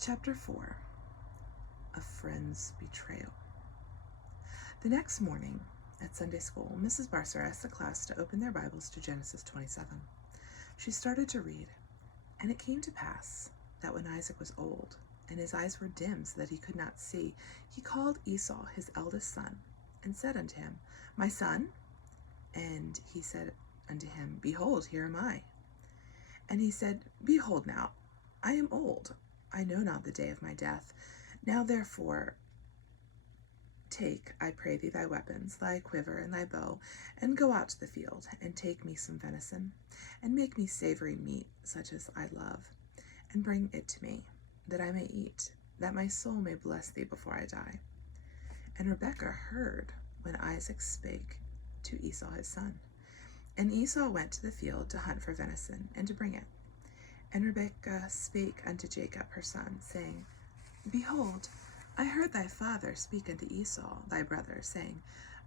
Chapter 4. A Friend's Betrayal. The next morning at Sunday school, Mrs. Barcer asked the class to open their Bibles to Genesis 27. She started to read, and it came to pass that when Isaac was old, and his eyes were dim so that he could not see, he called Esau his eldest son, and said unto him, My son? And he said unto him, Behold, here am I. And he said, Behold now, I am old, I know not the day of my death. Now therefore take, I pray thee, thy weapons, thy quiver and thy bow, and go out to the field, and take me some venison, and make me savory meat, such as I love, and bring it to me, that I may eat, that my soul may bless thee before I die. And Rebekah heard when Isaac spake to Esau his son. And Esau went to the field to hunt for venison, and to bring it. And Rebekah spake unto Jacob her son, saying, Behold, I heard thy father speak unto Esau thy brother, saying,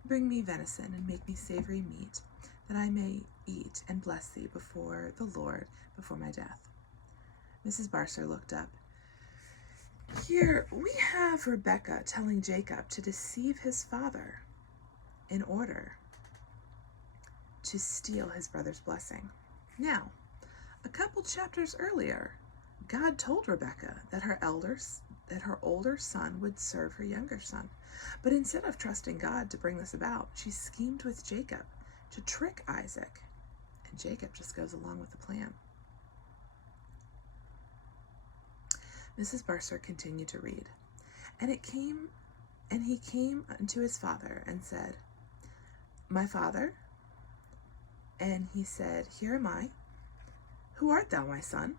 Bring me venison, and make me savory meat, that I may eat and bless thee before the Lord before my death. Mrs. Barcer looked up. Here we have Rebekah telling Jacob to deceive his father in order to steal his brother's blessing. Now, a couple chapters earlier, God told Rebekah that her older son would serve her younger son. But instead of trusting God to bring this about, she schemed with Jacob to trick Isaac. And Jacob just goes along with the plan. Mrs. Barcer continued to read. And he came unto his father and said, My father? And he said, Here am I. Who art thou, my son?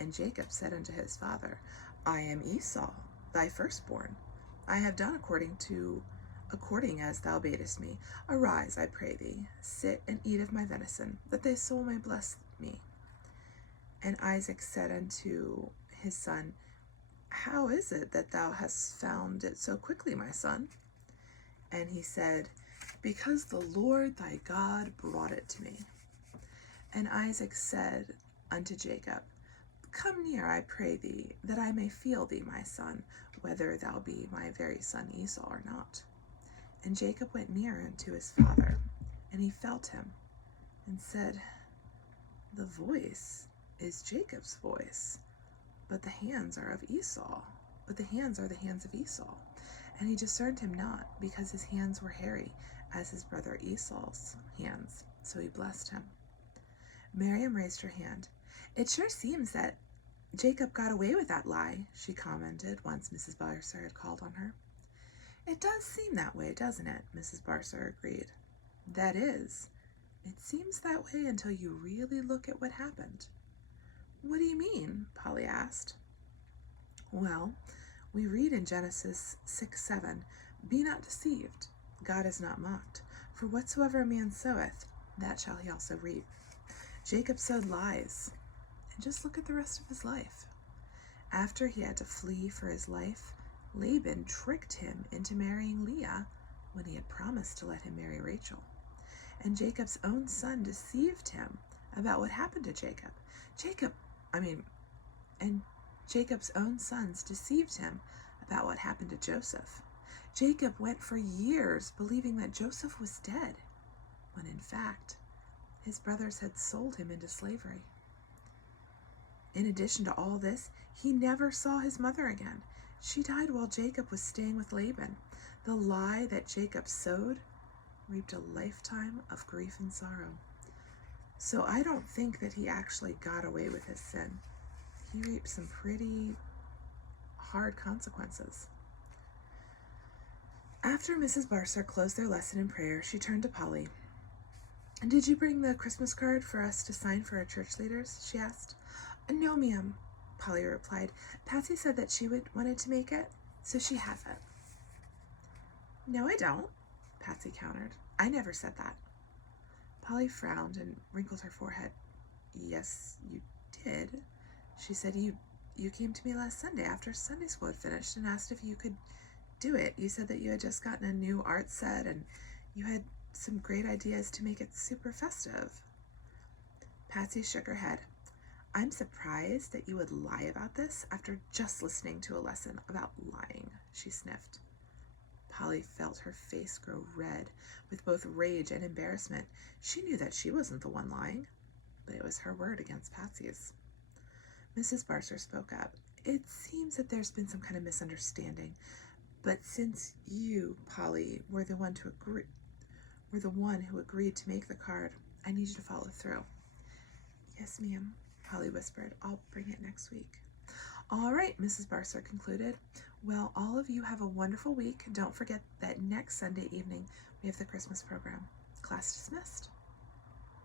And Jacob said unto his father, I am Esau, thy firstborn. I have done according as thou badest me. Arise, I pray thee, sit and eat of my venison, that thy soul may bless me. And Isaac said unto his son, How is it that thou hast found it so quickly, my son? And he said, Because the Lord thy God brought it to me. And Isaac said unto Jacob, Come near, I pray thee, that I may feel thee, my son, whether thou be my very son Esau or not. And Jacob went near unto his father, and he felt him, and said, The voice is Jacob's voice, but the hands are of Esau. But the hands are the hands of Esau. And he discerned him not, because his hands were hairy, as his brother Esau's hands. So he blessed him. Miriam raised her hand. It sure seems that Jacob got away with that lie, she commented once Mrs. Barcer had called on her. It does seem that way, doesn't it? Mrs. Barcer agreed. That is, it seems that way until you really look at what happened. What do you mean? Polly asked. Well, we read in Genesis 6:7, Be not deceived, God is not mocked, for whatsoever a man soweth, that shall he also reap. Jacob sowed lies, and just look at the rest of his life. After he had to flee for his life, Laban tricked him into marrying Leah when he had promised to let him marry Rachel. And Jacob's own son deceived him about what happened to Jacob. And Jacob's own sons deceived him about what happened to Joseph. Jacob went for years believing that Joseph was dead, when in fact, his brothers had sold him into slavery. In addition to all this, he never saw his mother again. She died while Jacob was staying with Laban. The lie that Jacob sowed reaped a lifetime of grief and sorrow. So I don't think that he actually got away with his sin. He reaped some pretty hard consequences. After Mrs. Barcer closed their lesson in prayer, she turned to Polly. Did you bring the Christmas card for us to sign for our church leaders? She asked. No, ma'am, Polly replied. Patsy said that she wanted to make it, so she has it. No, I don't, Patsy countered. I never said that. Polly frowned and wrinkled her forehead. Yes, you did. She said you came to me last Sunday after Sunday school had finished and asked if you could do it. You said that you had just gotten a new art set and you had some great ideas to make it super festive. Patsy shook her head. I'm surprised that you would lie about this after just listening to a lesson about lying, she sniffed. Polly felt her face grow red with both rage and embarrassment. She knew that she wasn't the one lying, but it was her word against Patsy's. Mrs. Barcer spoke up. It seems that there's been some kind of misunderstanding, but since you, Polly, were the one who agreed to make the card, I need you to follow through. Yes, ma'am, Polly whispered. I'll bring it next week. All right, Mrs. Barcer concluded. Well, all of you have a wonderful week. Don't forget that next Sunday evening we have the Christmas program. Class dismissed.